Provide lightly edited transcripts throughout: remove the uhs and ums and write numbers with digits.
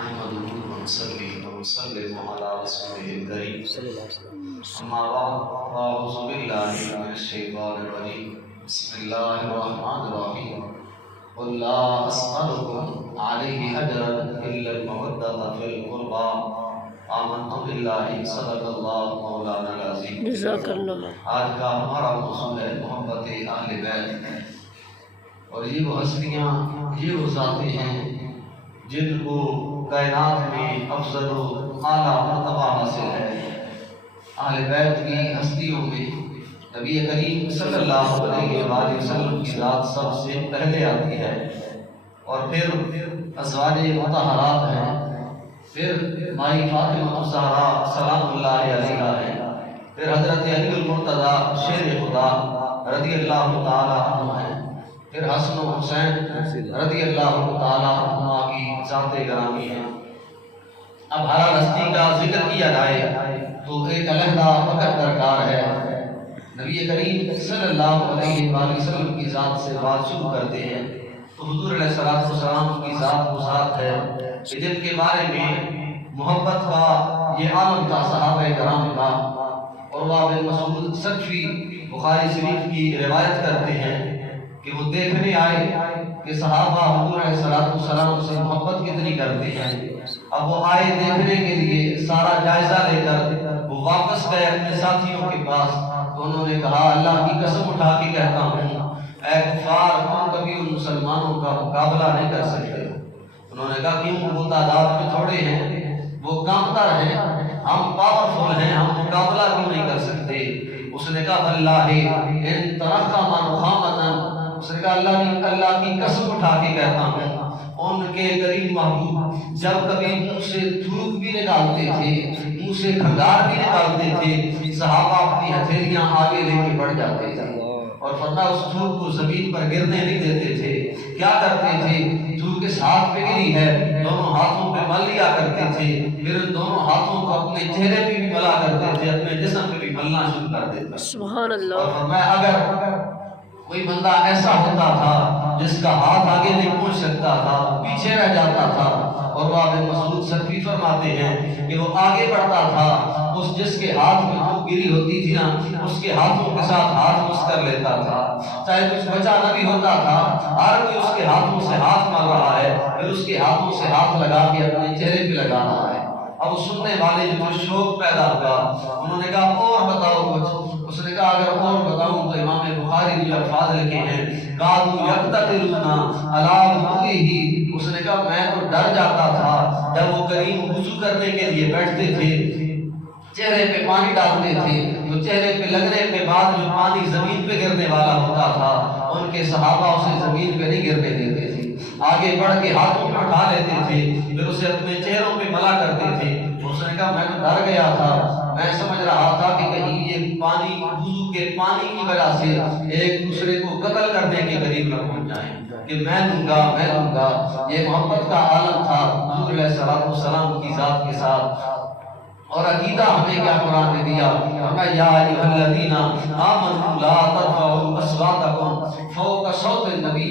نحمده ونصلي ونسلم على رسوله الكريم أما بعد فأعوذ بالله من الشيطان الرجيم بسم الله الرحمن الرحيم قل لا أسألكم عليه أجرا إلا المودة في القربى آمنت بالله صدق الله مولانا العظيم جزاک اللہ۔ آج کا ہمارا موضوع ہے محبت اہل بیت، اور یہ وہ ہستیاں، یہ وہ ذاتیں ہیں جن کو کائنات میں افضل و اعلیٰ مرتبہ حاصل ہے۔ اہل بیت کی ہستیوں میں نبی کریم صلی اللہ علیہ وآلہ وسلم کی ذات سب سے پہلے آتی ہے، اور پھر ازواج مطہرات ہیں، پھر مائی فاطمہ الزہرا سلام اللہ علیہا ہے، پھر حضرت علی المرتضیٰ شیر خدا رضی اللہ تعالی عنہ ہے، پھر حسن و حسین رضی اللہ تعالی عنہ کی ذات گرامی ہے۔ اب ہر ہستی کا ذکر کیا جائے تو ایک علیحدہ وقت درکار ہے۔ نبی کریم صلی اللہ علیہ وآلہ وسلم کی ذات سے بات شروع کرتے ہیں تو حضور علیہ السلام کی ذات وہ ذات ہے کہ جن کے بارے میں محبت کا یہ عالم تھا صحابہ کرام کا، اور وہ بن مسعود ثقفی بخاری شریف کی روایت کرتے ہیں کہ وہ دیکھنے آئے کہ صحابہ حضور علیہ السلام سے محبت کتنی کرتے ہیں۔ اب وہ آئے دیکھنے کے لیے، سارا جائزہ لے کر وہ واپس گئے اپنے ساتھیوں کے پاس، تو انہوں نے کہا اللہ کی قسم اٹھا کے کہتا ہوں اے کفار، تم کبھی ان مسلمانوں کا مقابلہ نہیں کر سکتے۔ انہوں نے کہا کیوں؟ وہ تعداد میں تھوڑے ہیں، وہ کمتر ہیں، ہم پاورفل ہیں، ہم مقابلہ کیوں نہیں کر سکتے؟ اس نے کہا اللہ ان ترقم نخامتن، اس نے کہا اللہ کی قسم اٹھا کے کہتا ہوں ان کے قریب محبوب جب کبھی منہ سے تھوک بھی نکالتے تھے، منہ سے کھنگار بھی نکالتے تھے، صحابہ اپنی ہتھیلیاں آگے لے کے بڑھ جاتے تھے، اور فرمایا اس تھوک کو زمین پر گرنے نہیں دیتے تھے۔ کیا کرتے تھے؟ تھوک اس ہاتھ پہ گری ہے، دونوں ہاتھوں پہ مل لیا کرتے تھے، پھر ان دونوں ہاتھوں کو اپنے چہرے پہ بھی ملا کرتے تھے، اپنے جسم پہ بھی ملنا شروع کر دیتے تھے۔ سبحان اللہ۔ اور فرمایا اگر کوئی بندہ ایسا ہوتا تھا جس کا ہاتھ آگے نہیں پہنچ سکتا تھا، پیچھے رہ جاتا تھا، اور وہ بن مسعود ثقفی فرماتے ہیں کہ وہ آگے بڑھتا تھا، اس جس کے ہاتھ میں دھوپ گری ہوتی تھی نا، اس کے ہاتھوں کے ساتھ ہاتھ مس کر لیتا تھا، چاہے کچھ بچا نہ بھی ہوتا تھا، ہر کوئی اس کے ہاتھوں سے ہاتھ مار رہا ہے، پھر اس کے ہاتھوں سے ہاتھ لگا کے اپنے چہرے پہ لگا رہا ہے۔ اب سننے والے جو شوق پیدا ہوا، انہوں نے کہا اور بتاؤ کچھ۔ اس نے کہا اگر اور بتاؤں تو امام بخاری نے الفاظ لکھے ہیں قالوا یقتتلون علی وضوئہ، اس نے کہا میں تو ڈر جاتا تھا جب وہ کریم وضو کرنے کے لیے بیٹھتے تھے، چہرے پہ پانی ڈالتے تھے تو چہرے پہ لگنے کے بعد جو پانی زمین پہ گرنے والا ہوتا تھا، ان کے صحابہ اسے زمین پہ نہیں گرنے دیتے تھے، آگے بڑھ کے ہاتھوں میں اٹھا لیتے تھے، پھر اسے اپنے چہروں پہ ملا کرتے تھے۔ اس نے کہا میں تو ڈر گیا تھا، میں سمجھ رہا تھا کہ کہیں یہ پانی وضو کے پانی کی وجہ سے ایک دوسرے کو قتل کرنے کے قریب نہ پہنچ جائیں کہ میں دوں گا۔ یہ محبت کا عالم تھا حضور علیہ السلام کی ذات کے ساتھ۔ اور عقیدہ ہمیں کیا قرآن نے دیا، فرمایا یا ایھا الذین آمنوا لا ترفعوا اصواتکم فوق صوت النبی،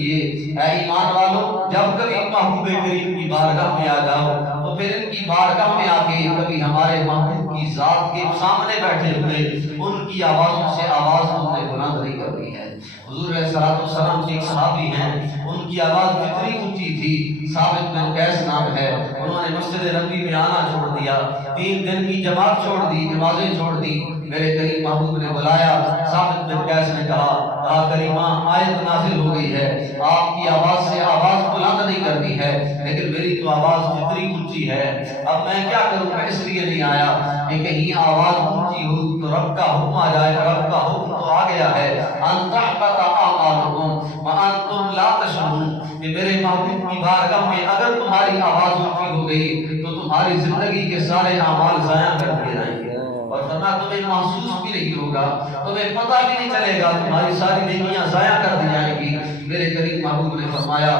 اے ایمان والو جب کبھی محبوب کریم کی بارگاہ میں آ جاؤ تو پھر ان کی بارگاہ میں آ کے کبھی ہمارے محبوب کی ذات کے سامنے بیٹھے ہوئے ان کی آوازوں سے آواز تم نے بلند نہیں کرنی ہے۔ حضور علیہ السلام کے ایک صحابی ہیں، ان کی آواز اتنی اونچی تھی، ثابت بن قیس نام ہے، انہوں نے مسجد نبوی میں آنا چھوڑ دیا، 3 دن کی جماعت چھوڑ دی، نمازیں چھوڑ دی۔ میرے کریم محبوب نے بلایا، ثابت بن قیس نے کہا کریمہ آیت نازل ہو گئی ہے، آپ کی آواز سے آواز بلند نہیں کرنی ہے، لیکن میری تو آواز اتنی اونچی ہے، اب میں کیا کروں؟ میں اس لیے نہیں آیا کہ کہیں آواز اونچی ہو تو رب کا حکم آ جائے، رب کا حکم تو آ گیا ہے ان تحبط اعمالکم وانتم لا تشعرون، کہ میرے محبوب کی بارگاہ میں اگر تمہاری آواز اونچی ہو گئی تو تمہاری زندگی کے سارے اعمال ضائع کر دیے جائیں گے، اور فرمایا تمہیں محسوس بھی نہیں ہوگا، تمہیں پتہ بھی نہیں چلے گا، تمہاری ساری نیکیاں ضائع کر دی جائیں گی۔ میرے کریم محبوب نے فرمایا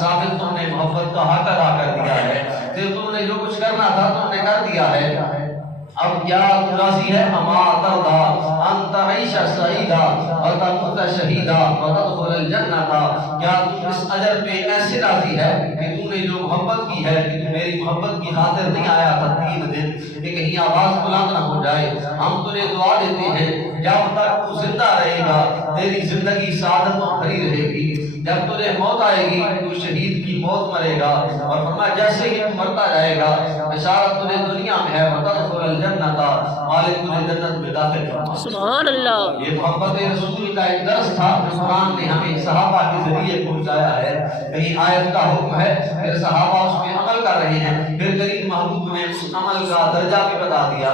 ثابت تم نے محبت کا حق ادا کر دیا ہے، تم نے جو کچھ کرنا تھا تم نے کر دیا ہے، اب کیا تو راضی ہے اما تردا ان تعیش سعیدا وتموت شہیدا وتدخل الجنہ، کیا تم اس اجر پہ ایسے راضی ہے کہ تم نے جو محبت کی ہے کہ تم میری محبت کی خاطر نہیں آیا تھا 3 دن کہ کہیں آواز بلند نہ ہو جائے؟ ہم تجھے دعا دیتے ہیں جب تک تو زندہ رہے گا تیری زندگی سعادتوں بھری رہے گی، جب تجھے موت آئے گی تو شہید کی موت مرے گا، اور فرمایا جیسے ہی تو مرتا جائے گا بشارت تجھے دنیا میں ہے وتدخل الجنہ، مالک تجھے جنت میں داخل فرما۔ سبحان اللہ۔ یہ محبت رسول کا ایک درس تھا جو قرآن نے ہمیں صحابہ کے ذریعے پہنچایا ہے۔ کہیں آیت کا حکم ہے پھر صحابہ اس میں عمل کر رہے ہیں، پھر کریم محبوب نے اس عمل کا درجہ بھی بتا دیا،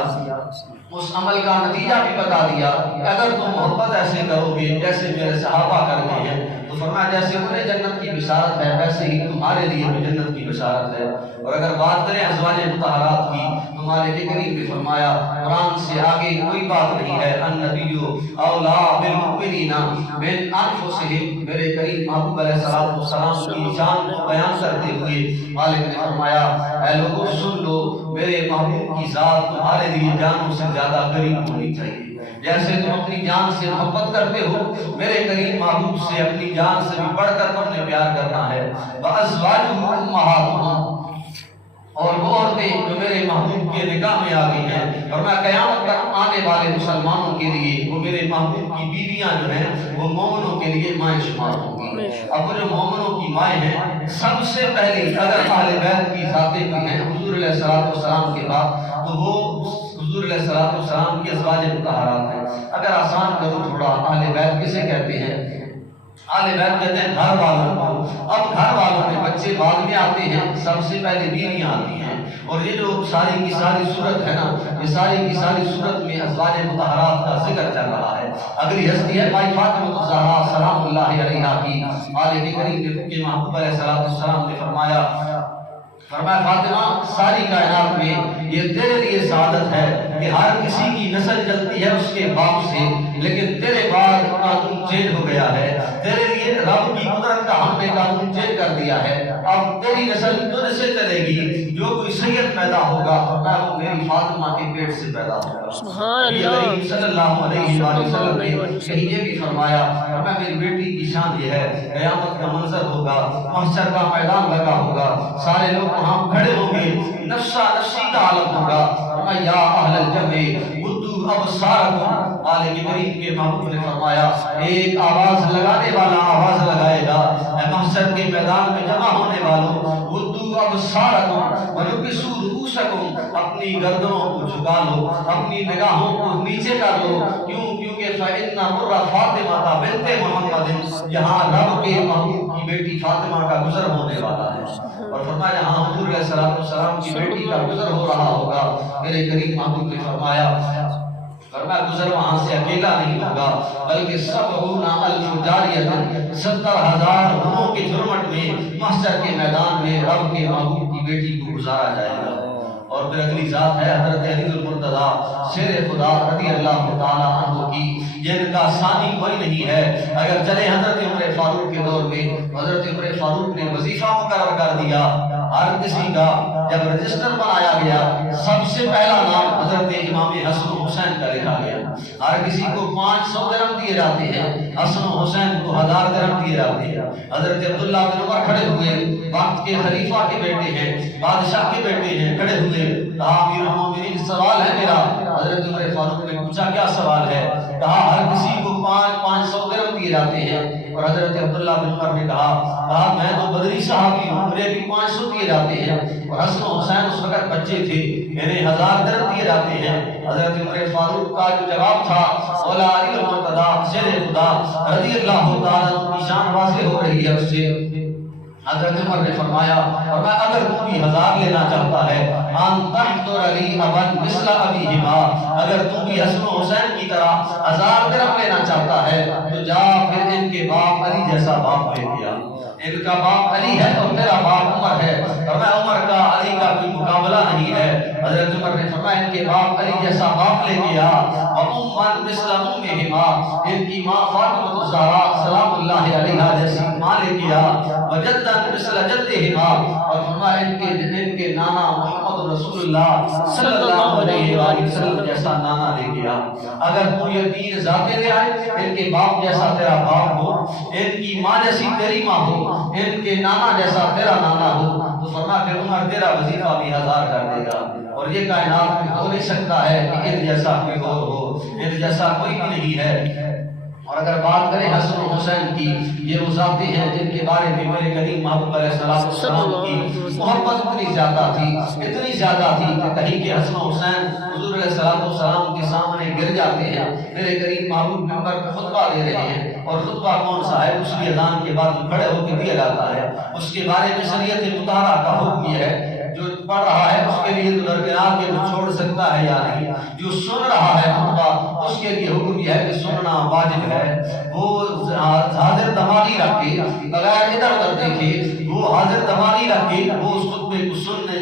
اس عمل کا نتیجہ بھی بتا دیا کہ اگر تم محبت ایسے کرو گے جیسے میرے صحابہ کرتے ہیں تو فرمایا جیسے انہیں جنت کی بشارت ہے ویسے ہی تمہارے لیے بھی جنت کی بشارت ہے۔ اور اگر بات کریں ازواج مطہرات کی تو مالک کریم نے فرمایا قرآن سے آگے کوئی بات نہیں ہے، النبی اولا بالمؤمنین من انفسہم، میرے کریم محبوب علیہ السلام کی شان کو بیان کرتے ہوئے مالک نے فرمایا اے لوگوں سن لو، میرے محبوب کی ذات تمہارے لیے جانوں سے زیادہ قریب ہونی چاہیے، جیسے تم اپنی جان سے محبت کرتے ہو میرے کریم محبوب سے اپنی جان سے بھی بڑھ کر تم نے پیار کرنا ہے۔ وَأَزْوَاجُهُ أُمَّهَاتُهُمْ، اور وہ عورتیں جو میرے محبوب کے نکاح میں آ گئی ہیں، اور میں قیامت تک آنے والے مسلمانوں کے لیے وہ میرے محبوب کی بیویاں جو ہیں وہ مومنوں کے لیے مائیں شمار ہوں گی۔ اب وہ جو مومنوں کی مائیں ہیں سب سے پہلی اگر اہل بیت کی ذاتیں بھی ہیں حضور علیہ السلام کے بعد تو وہ حضور علیہ السلام کی ازواج مطہرات ہیں۔ اگر آسان کرو تھوڑا، اہل بیت کسے کہتے ہیں؟ اہل بیت کہتے ہیں گھر والوں کو۔ اب گھر والوں میں بچے بعد میں آتے ہیں، سب سے پہلے بیویاں آتی ہیں، اور یہ جو ساری کی ساری صورت ہے نا، یہ ساری کی ساری صورت میں ازواج مطہرات کا ذکر چل رہا ہے۔ اگلی ہستی ہے مائی فاطمہ الزہرا سلام اللہ علیہا کی۔ مالک کریم کے محبوب علیہ السلام نے فرمایا فاطمہ ساری کائنات میں یہ تیرے لیے سعادت ہے کہ ہر کسی کی نسل چلتی ہے اس کے باپ سے، لیکن تیرے بعد قانون چینج ہو گیا ہے، تیرے لیے رب کی قدرت کا ہم نے قانون چینج کر دیا ہے، اب تیری نسل تجھ سے چلے گی، جو کوئی سید پیدا ہوگا وہ میری فاطمہ کے پیٹ سے پیدا ہوگا۔ سبحان اللہ۔ صلی اللہ علیہ وسلم نے کہیں یہ بھی فرمایا میری بیٹی کی شان یہ ہے قیامت کا منظر ہوگا، محشر کا میدان لگا ہوگا، سارے لوگ وہاں کھڑے ہوں گے، نفسا نفسی کا عالم ہوگا، یا اہل الجمع بدو ابصارکم۔ مالک کریم کے محبوب نے فرمایا ایک آواز لگانے والا آواز لگائے گا، اے محشر کے میدان میں جمع ہونے والوں بدو ابصارکم ونکسوا رؤوسکم، اپنی گردنوں کو جھکا لو، اپنی نگاہوں کو نیچے کر لو، کیونکہ فإن مر فاطمہ بنت محمد، یہاں رب کے محبوب کی بیٹی فاطمہ کا گزر ہونے والا ہے۔ اور فرمایا جہاں حضور علیہ السلام کی بیٹی کا گزر ہو رہا ہوگا میرے کریم محبوب نے فرمایا گزر وہاں سے اکیلا نہیں ہوگا بلکہ 70,000 جاریہ 70,000 ہوروں کے جھرمٹ میں محشر کے میدان میں رب کے محبوب کی بیٹی کو گزارا جائے گا۔ اور پھر اگلی ذات ہے حضرت علی المرتضیٰ شیر خدا رضی اللہ تعالیٰ عنہ کی، جن کا ثانی کوئی نہیں ہے۔ اگر چلے حضرت عمر فاروق کے دور میں، حضرت عمر فاروق نے وظیفہ مقرر کر دیا، ہر کسی کا جب رجسٹر بنایا گیا سب سے پہلا نام حضرت امام حسن و حسین کا لکھا گیا۔ ہر کسی کو 500 درہم دیے جاتے ہیں، حسن و حسین کو 1000 درہم دیے جاتے ہیں۔ حضرت عبداللہ بن عمر کھڑے ہوئے، وقت کے خلیفہ کے بیٹے ہیں، بادشاہ کے بیٹے ہیں، کھڑے ہوئے کہا امیر المومنین سوال ہے میرا۔ حضرت عمر فاروق نے پوچھا کیا سوال ہے؟ کہا ہر کسی کو 500 درہم دیے جاتے ہیں۔ اور حضرت عبداللہ بن عمر نے کہا میں تو بدری صحابی ہوں، مجھے بھی 500 دیے جاتے ہیں، اور حسن و حسین اس وقت بچے تھے، انہیں 1000 درہم دیے جاتے ہیں۔ حضرت عمر فاروق کا جو جواب تھا مولا علی المرتضیٰ شیر خدا رضی اللہ تعالیٰ کی شان واضح ہو رہی ہے اس سے، حضرت عمر نے فرمایا اگر تو بھی 1000 لینا چاہتا ہے ان تحضر علی ابن مثل ابیہما، اگر تو بھی حسن و حسین کی طرح 1000 درہم لینا چاہتا ہے تو جا پھر ان کے باپ علی جیسا باپ لے لیا۔ ان کا باپ علی ہے اور میرا باپ عمر ہے، اور میں عمر کا علی کا کوئی مقابلہ نہیں ہے. حضرت عمر نے فرمایا ان کے باپ علی جیسا باپ لے کے آ. وَأُمًّا مِثْلَ أُمِّهِمَا، ان کی ماں فاطمہ الزہرا سلام اللہ علیہا جیسی ماں لے کے آ. وَجَدًّا مِثْلَ جَدِّهِمَا، اور فرمایا ان کے نانا محمد رسول اللہ صلی اللہ علیہ وسلم جیسا نانا لے کے آ. اگر تو یہ تین ذاتیں لے آئے، ان کے باپ جیسا تیرا باپ ہو، ان کی ماں جیسی تیری ماں ہو، ان کے نانا جیسا تیرا نانا ہو، تو فرمایا پھر عمر تیرا وظیفہ بھی 1000 کر دے گا. اور یہ کائنات میں ہو نہیں سکتا ہے کہ ان جیسا کوئی اور ہو، ان جیسا کوئی بھی نہیں ہے. اور اگر بات کریں حسن و حسین کی، یہ وہ ذاتیں ہیں جن کے بارے میں میرے کریم محبوب علیہ السلام کی محبت اتنی زیادہ تھی کہ کہیں کہ حسن و حسین حضور علیہ السلام کے سامنے گر جاتے ہیں. میرے کریم محبوب منبر پہ خطبہ دے رہے ہیں، اور خطبہ کون سا ہے؟ اس کی اذان کے بعد کھڑے ہو کے دیا جاتا ہے. اس کے بارے میں شریعت مطہرہ کا حکم یہ ہے جو پڑھ رہا ہے اس کے لیے تو درمیان کے وہ چھوڑ سکتا ہے یا نہیں. جو سن رہا ہے خطبہ اس کے لیے حکم یہ ہے کہ سننا واجب ہے. وہ حاضر دماغی رکھ کے بغیر ادھر ادھر دیکھے، وہ حاضر دماغی رکھ کے وہ اس خطبے کو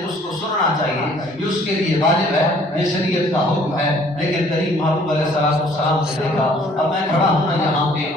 اس کو سننا چاہیے. یہ اس کے لیے واجب ہے، یہ شریعت کا حکم ہے. لیکن کریم محبوب علیہ السلام نے دیکھا اب میں کھڑا ہوں نا یہاں پہ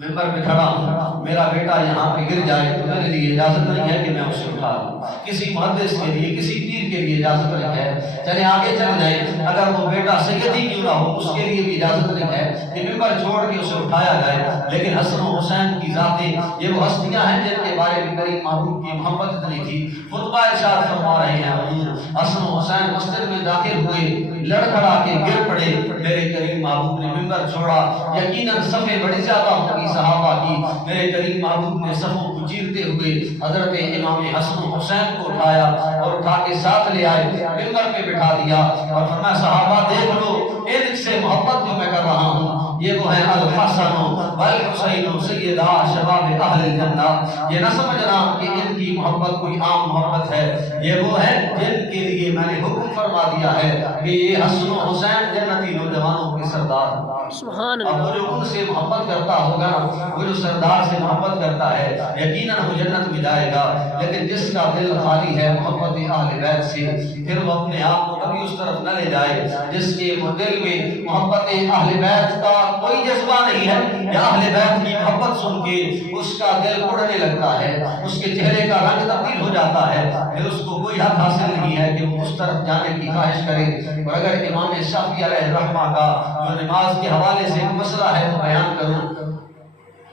ممبر پہ کھڑا ہوں، میرا بیٹا یہاں پہ گر جائے تو میرے لیے اجازت نہیں ہے کہ میں اسے اٹھا لوں. کسی محدث کے لیے، کسی پیر کے لیے اجازت نہیں ہے. چلے آگے چل جائیں، اگر وہ بیٹا سیدی کیوں نہ ہو اس کے لیے بھی اجازت نہیں ہے کہ ممبر چھوڑ کے اسے اٹھایا جائے. لیکن حسن و حسین کی ذاتیں یہ وہ ہستیاں ہیں جن کے بارے میں کریم محبوب کی محبت اتنی تھی. خطبہ ارشاد فرما رہے ہیں حضور حسن و حسین مسجد میں داخل ہوئے، لڑکھڑا کے گر پڑے. میرے کریم محبوب نے ممبر چھوڑا. یقیناً صفیں بڑی زیادہ ہوگی صحابہ کی. میرے کریم محبوب نے صفوں کو چیرتے ہوئے حضرت امام حسن و حسین کو اٹھایا اور اٹھا کے ساتھ لے آئے، ممبر پہ بٹھا دیا اور فرمایا صحابہ دیکھ لو ان سے محبت جو میں کر رہا ہوں، یہ وہ ہے الحسن والحسین سیدا شباب اہل الجنہ. یہ نہ سمجھنا کہ ان کی محبت کوئی عام محبت ہے، یہ وہ ہے جن کے لیے میں نے حکم فرما دیا ہے کہ یہ حسن و حسین جنتی نوجوانوں کے سردار. سبحان اب وہ جو ان سے محبت کرتا ہوگا نا، وہ جو سردار سے محبت کرتا ہے یقیناً وہ جنت میں جائے گا. لیکن جس کا دل خالی ہے محبت اہل بیت سے، پھر وہ اپنے آپ کو کبھی اس طرف نہ لے جائے. جس کے دل میں محبت اہل بیت کا کوئی جذبہ نہیں ہے یا اہل بیت کی محبت سن کے اس کا دل اڑنے لگتا ہے، اس کے چہرے کا رنگ تبدیل ہو جاتا ہے، پھر اس کو کوئی حق حاصل نہیں ہے کہ وہ اس طرف جانے کی خواہش کرے. اور اگر امام شافعی علیہ الرحمہ کا جو نماز کے حوالے سے مسئلہ ہے تو بیان کروں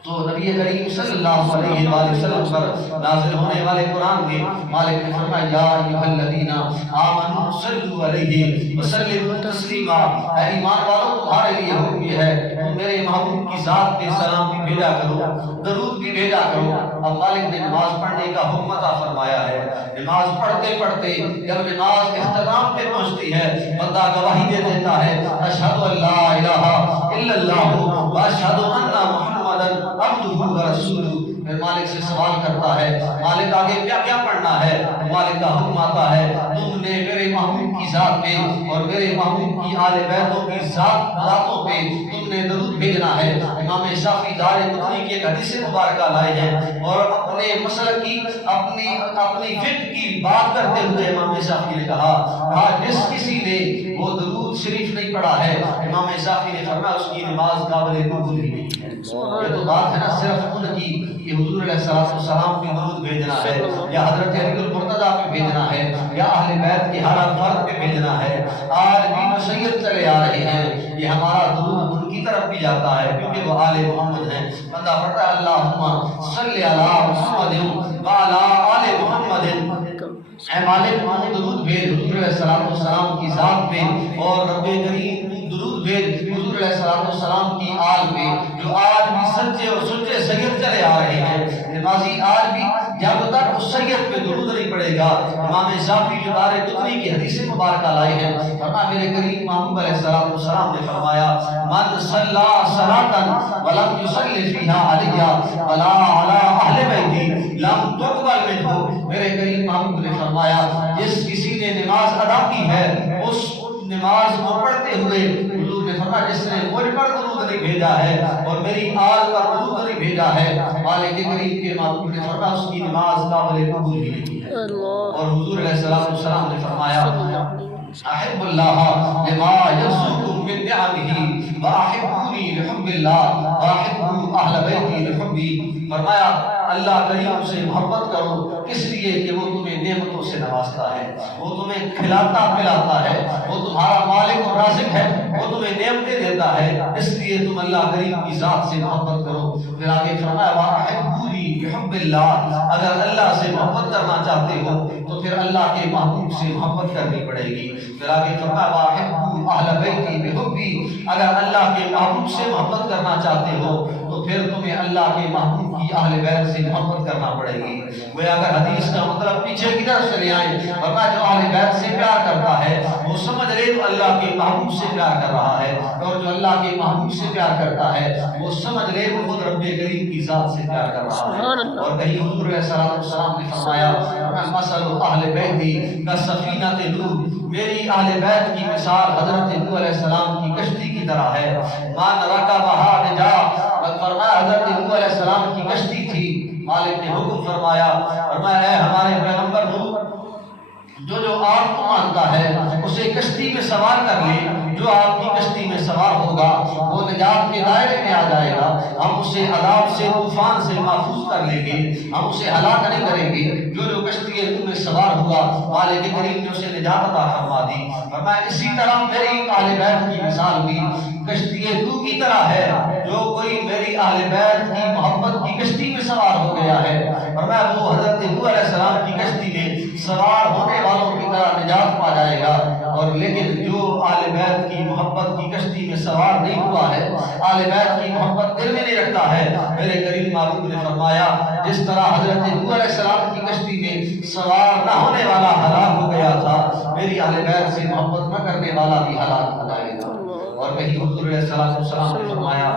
تو نبی کریم صلی اللہ علیہ وآلہ وسلم پر نازل ہونے والے قرآن میں مالک نے فرمایا یا ایھا الذین آمنوا صلوا علیہ وسلموا تسلیما. اے ایمان والو تمہارے لیے حکم یہ ہے تم میرے محبوب کی ذات پہ سلام بھی بھیجا کرو، درود بھی بھیجا کرو. اب مالک نے نماز پڑھنے کا حکم عطا فرمایا ہے. نماز پڑھتے پڑھتے جب نماز اختتام پہ پہنچتی ہے بندہ گواہی دے دیتا ہے اشہد ان لا الہ الا اللہ واشہد ان محمدن عبدہ ورسولہ. پھر مالک سے سوال کرتا ہے مالک آگے کیا کیا پڑھنا ہے؟ مالک کا حکم آتا ہے تم نے میرے محبوب کی ذات پہ اور میرے محبوب کی آل بیتوں کی ذاتوں پہ تم نے درود بھیجنا ہے. امام شافعی دار قطنی کی ایک حدیث مبارکہ لائے ہیں اور اپنے مسلک کی اپنی فقہ کی بات کرتے ہوئے امام شافعی نے کہا جس کسی نے وہ درود شریف نہیں پڑھا ہے امام شافعی نے فرمایا اس کی نماز قابل قبول ہی نہیں ہے. یہ تو بات ہے نا صرف ان کی کہ حضور علیہ السلام کی درود بھیجنا ہے یا حضرت علی المرتضیٰ پہ بھیجنا ہے یا اہل بیت کی ہر فرد پہ بھیجنا ہے. آج بھی مسیت چلے آ رہے ہیں، یہ ہمارا درود ان کی طرف بھی جاتا ہے کیونکہ وہ آل محمد ہیں. بندہ پڑھتا ہے اللہم صلی علی محمد وعلی آل محمد. اے مالک درود بھیج حضور علیہ السلام کی ذات پہ اور رب کریم درود بھیج حضور علیہ السلام کی آل پہ جو آج بھی سچے اور سچے سید چلے آ رہے ہیں. نمازی آج بھی جب تک اس سید پہ درود نہیں پڑے گا. امام شافعی جو دار قطنی کی حدیث مبارکہ لائے ہیں فرمایا میرے کریم محبوب علیہ السلام نے فرمایا من صلی صلاۃ ولم یصلی فیہا علی ولا علی اہل بیتی لم تقبل منہ. میرے کریم محبوب نے فرمایا جس کسی نے نماز ادا کی ہے اس نماز کو پڑھتے ہوئے حضور نے فرمایا جس نے مجھ پر درود نہیں بھیجا ہے اور میری آل پر درود نہیں بھیجا ہے مالک کریم کے محبوب نے فرمایا اس کی نماز قابل قبول ہی نہیں ہے. اللہ اور حضور علیہ السلام نے فرمایا احب اللہ لما یرزقکم من نعمہ واحبونی لحب اللہ واحبوا اہل بیتی لحبی. فرمایا اللہ کریم سے محبت کرو اس لیے کہ وہ تمہیں نعمتوں سے نوازتا ہے، وہ تمہیں کھلاتا پلاتا ہے، وہ تمہارا مالک اور رازق ہے، وہ تمہیں نعمتیں دیتا ہے، اس لیے تم اللہ کریم کی ذات سے محبت کرو. پھر آگے فرمایا واحبونی لحب اللہ، اگر اللہ سے محبت کرنا چاہتے ہو تو پھر اللہ کے محبوب سے محبت کرنی پڑے گی. پھر آگے فرمایا واحبوا اہل بیتی بحبی، اگر اللہ کے محبوب سے محبت کرنا چاہتے ہو تو پھر تمہیں اللہ کے محبوب کی اہل بیت سے محبت کرنا پڑے گی. وہ اگر حدیث کا مطلب پیچھے کی طرف چلے آئیں، فرمایا جو اہل بیت سے پیار کرتا ہے وہ سمجھ لے تو اللہ کے محبوب سے پیار کر رہا ہے، اور جو اللہ کے محبوب سے پیار کرتا ہے وہ سمجھ لے وہ خود رب کریم کی ذات سے پیار کر رہا ہے. اور کہیں حضور علیہ السلام نے فرمایا مثل اہل بیتی کالسفینۃ نوح، میری اہل بیت کی مثال حضرت نوح علیہ السلام کی کشتی کی طرح ہے. من رکبھا نجا، فرمایا حضرت نوح علیہ السلام کی کشتی تھی، مالک نے حکم فرمایا اے ہمارے پیغمبر نوح، جو آپ کو مانتا ہے اسے کشتی میں سوار کر لے، جو آپ کی کشتی میں سوار ہوگا وہ نجات کے دائرے میں آ جائے گا، ہم اسے عذاب سے طوفان سے محفوظ کر لیں گے، ہم اسے ہلاک نہیں کریں گے. جو کشتی میں سوار ہوا مالک کریم نے اسے نجات عطا فرما دی. فرمایا اسی طرح میری اہل بیت کی مثال بھی کشتی نوح کی طرح ہے، جو کوئی میری اہل بیت کی محبت کی کشتی میں سوار ہو گیا ہے، فرمایا وہ حضرت نوح علیہ السلام کی کشتی میں سوار ہونے والوں کی طرح نجات پا جائے گا. اور لیکن جو اہل بیت کی محبت کی کشتی میں سوار نہیں ہوا ہے، اہل بیت کی محبت دل میں نہیں رکھتا ہے، میرے کریم محبوب نے فرمایا جس طرح حضرت نوح علیہ السلام کی کشتی میں سوار نہ ہونے والا ہلاک ہو گیا تھا، میری اہل بیت سے محبت نہ کرنے والا بھی ہلاک ہو جائے گا. اور کہیں حضور علیہ السلام نے فرمایا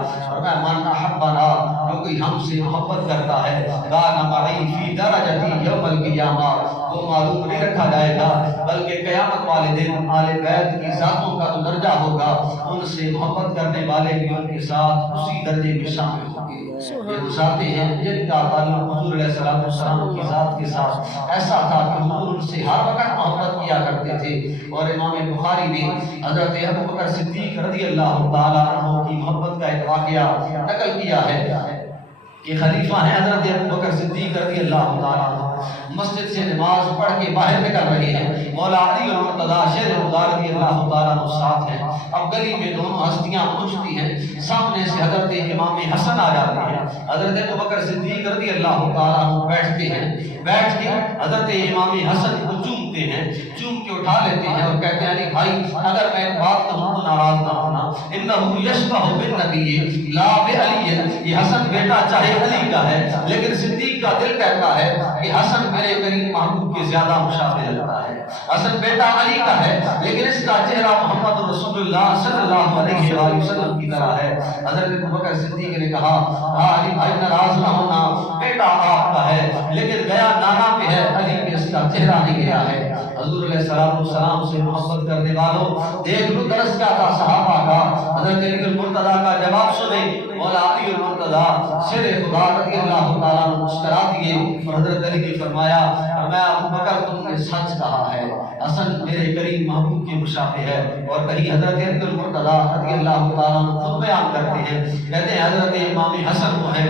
من احبنا، جو کوئی ہم سے محبت کرتا ہے کان معی فی درجتی یوم القیامہ، وہ معلوم نہیں رکھا جائے گا بلکہ قیامت والے دن اہل بیت کی ذاتوں کا جو درجہ ہوگا ان سے محبت کرنے والے بھی ان کے ساتھ اسی درجے میں شامل ہوں گے. یہ ذاتیں ہیں جن کا تعلق حضور علیہ السلام کی ذات کے ساتھ ایسا تھا کہ حضور ان سے ہر وقت محبت کیا کرتے تھے. اور امام بخاری نے حضرت ابوبکر صدیق رضی اللہ تعالیٰ عنہ کی محبت کا ایک واقعہ نقل کیا ہے کہ خلیفہ ہیں حضرت ابوبکر صدیق رضی اللہ تعالیٰ عنہ مسجد سے نماز پڑھ کے باہر نکل رہے ہیں، مولا علی المرتضیٰ شیر خدا رضی اللہ تعالیٰ عنہ ساتھ ہیں. اب گلی میں دونوں ہستیاں پہنچتی ہیں، سامنے سے حضرت امام حسن آ جاتے ہیں، حضرت ابوبکر صدیق رضی اللہ تعالیٰ عنہ بیٹھتے ہیں، بیٹھ کے حضرت امام حسن کو چومتے ہیں، چوم کے اٹھا لیتے ہیں اور کہتے ہیں علی بھائی اگر میں ایک بات کہوں تو ناراض نہ ہونا، انہ یشبہ بالنبی لا بعلی، یہ حسن بیٹا چاہے علی کا ہے لیکن صدیق کا دل کہتا ہے کہ حسن میرے کریم محبوب کے زیادہ مشابہ لگتا ہے. حسن بیٹا علی کا ہے لیکن اس کا چہرہ محمد رسول اللہ صلی اللہ علیہ وآلہ وسلم کی طرح ہے. حضرت ابوبکر صدیق نے کہا علی بھائی ناراض نہ ہونا، بیٹا آپ کا ہے لیکن گیا نانا پہ ہے، علی پہ اس کا چہرہ نہیں گیا ہے. حضور علیہ السلام سے محبت کرنے والوں دیکھ لو درس کیا تھا صحابہ کا. حضرت علی المرتضیٰ کا جواب سنیں، مولا علی المرتضیٰ شیر خدا رضی اللہ تعالیٰ عنہ مسکرا دیے اور حضرت علی نے فرمایا میں ابوبکر تم نے سچ کہا ہے، حسن میرے کریم محبوب کے مشابہ ہے. اور کہیں حضرت علی المرتضیٰ رضی اللہ تعالیٰ عنہ خود بیان کرتے ہیں، کہتے ہیں حضرت امام حسن وہ ہے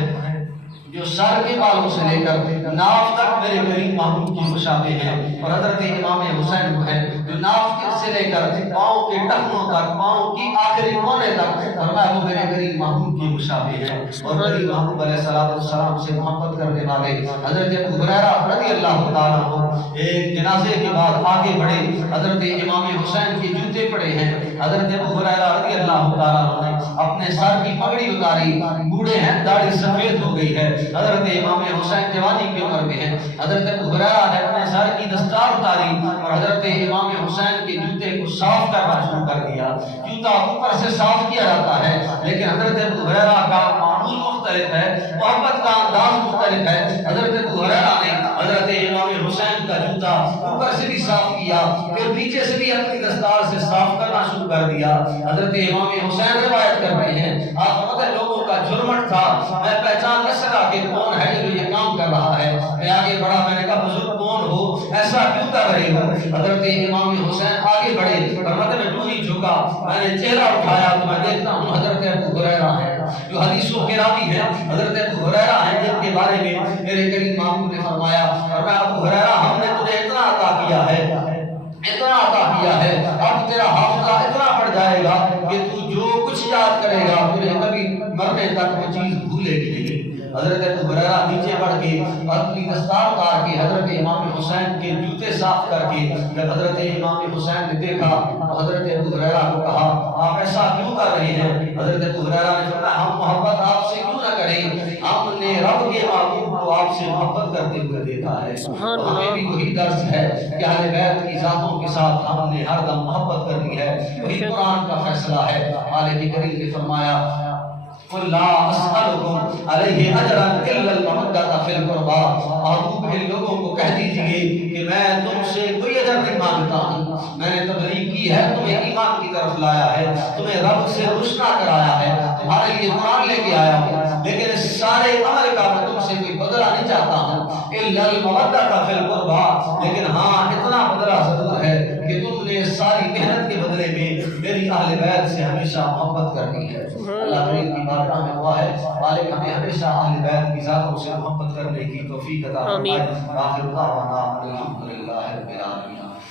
جو سر کے بالوں سے لے کر ناف تک میرے کریم محبوب کی مشابہ ہے، اور حضرت امام حسین وہ ہے جو ناف سے لے کر پاؤں کے ٹخنوں تک، پاؤں کی آخری کونے تک فرمایا وہ میرے کریم محبوب کی مشابہ ہے. اور کریم محبوب علیہ السلام سے محبت کرنے والے حضرت ابو ہریرہ رضی اللہ تعالیٰ عنہ ایک جنازے کے بعد آگے بڑھے، حضرت امام حسین کے جوتے پڑے ہیں، حضرت ابو ہریرہ رضی اللہ تعالیٰ عنہ نے اپنے سر کی پگڑی اتاری، بوڑھے ہیں، داڑھی سفید ہو گئی ہے، حضرت امام حسین جوانی کی عمر میں ہے. حضرت ابو ہریرہ نے اپنے سر کی دستار اتاری اور حضرت امام حسین کے جوتے کو صاف کرنا شروع کر دیا. جوتا اوپر سے صاف کیا جاتا ہے لیکن حضرت ابو ہریرہ کا معمول مختلف ہے، محبت کا انداز مختلف ہے. حضرت ابو ہریرہ نے حضرت امام حسین کا جوتا اوپر سے بھی صاف کیا، پھر پیچھے سے بھی اپنی دستار سے صاف کرنا شروع کر دیا. حضرت امام حسین روایت کر رہے ہیں آپ مطلب لوگوں کا جرمٹ تھا، میں پہچان نہ سکا کہ کون ہے جو یہ کام کر رہا ہے. میں آگے بڑھا، میں نے کہا بزرگ کون ہو؟ ایسا کیوں کر رہے ہو؟ حضرت امام حسین آگے بڑھے، فرماتے میں جو ہی جھکا، میں نے چہرہ اٹھایا تو میں دیکھتا ہوں حضرت ابو ہریرہ ہے، جو حدیثوں کے راوی ہیں حضرت ابو ہریرہ ہیں، جن کے بارے میں میرے کریم محبوب نے فرمایا، اور میں ابو ہریرہ ہم نے تجھے اتنا عطا کیا ہے، اتنا عطا کیا ہے، اب تیرا حافظہ اتنا بڑھ جائے گا کہ تو جو کچھ یاد کرے گا تجھے کبھی مرنے تک وہ چیز بھولے گی نہیں۔ حضرت ابو ہریرہ نیچے پڑھ کے اپنی دستار اتار کے حضرت امام حسین کے جوتے صاف کر کے جب حضرت امام حسین نے دیکھا تو حضرت ابو ہریرہ کو کہا آپ ایسا کیوں کر رہے ہیں؟ حضرت ابو ہریرہ نے فرمایا ہم محبت آپ سے کیوں نہ کریں، ہم نے رب کے محبوب کو آپ سے محبت کرتے ہوئے دیکھا ہے، تو ہمیں بھی وہی درس ہے کہ اہل بیت کی ذاتوں کے ساتھ ہم نے ہر دم محبت کرنی ہے، وہی قرآن کا فیصلہ ہے۔ آل کریم نے فرمایا قل لا اسألکم علیہ اجرا الا المودۃ فی القربى، آپ ان لوگوں کو کہہ دیجئے کہ میں تم سے کوئی اجر نہیں مانگتا ہوں، میں نے تبلیغ کی ہے، تمہیں ایمان کی طرف لایا ہے، تمہیں رب سے روشنا کرایا ہے، تمہارے لیے قرآن لے کے آیا ہوں، لیکن اس سارے عمل کا میں تم سے کوئی بدلہ نہیں چاہتا ہوں الا المودۃ فی القربى، لیکن ہاں اتنا بدلہ ضرور ہے کہ تم نے ساری محنت کے بدلے میں میری اہل بیت سے ہمیشہ محبت کرنی ہے۔ اللہ کریم کی بارگاہ میں دعا ہے مالک ہمیں ہمیشہ اہل بیت کی ذاتوں سے محبت کرنے کی توفیق عطا فرمائے۔ آخر دعوانا الحمدللہ رب العالمین۔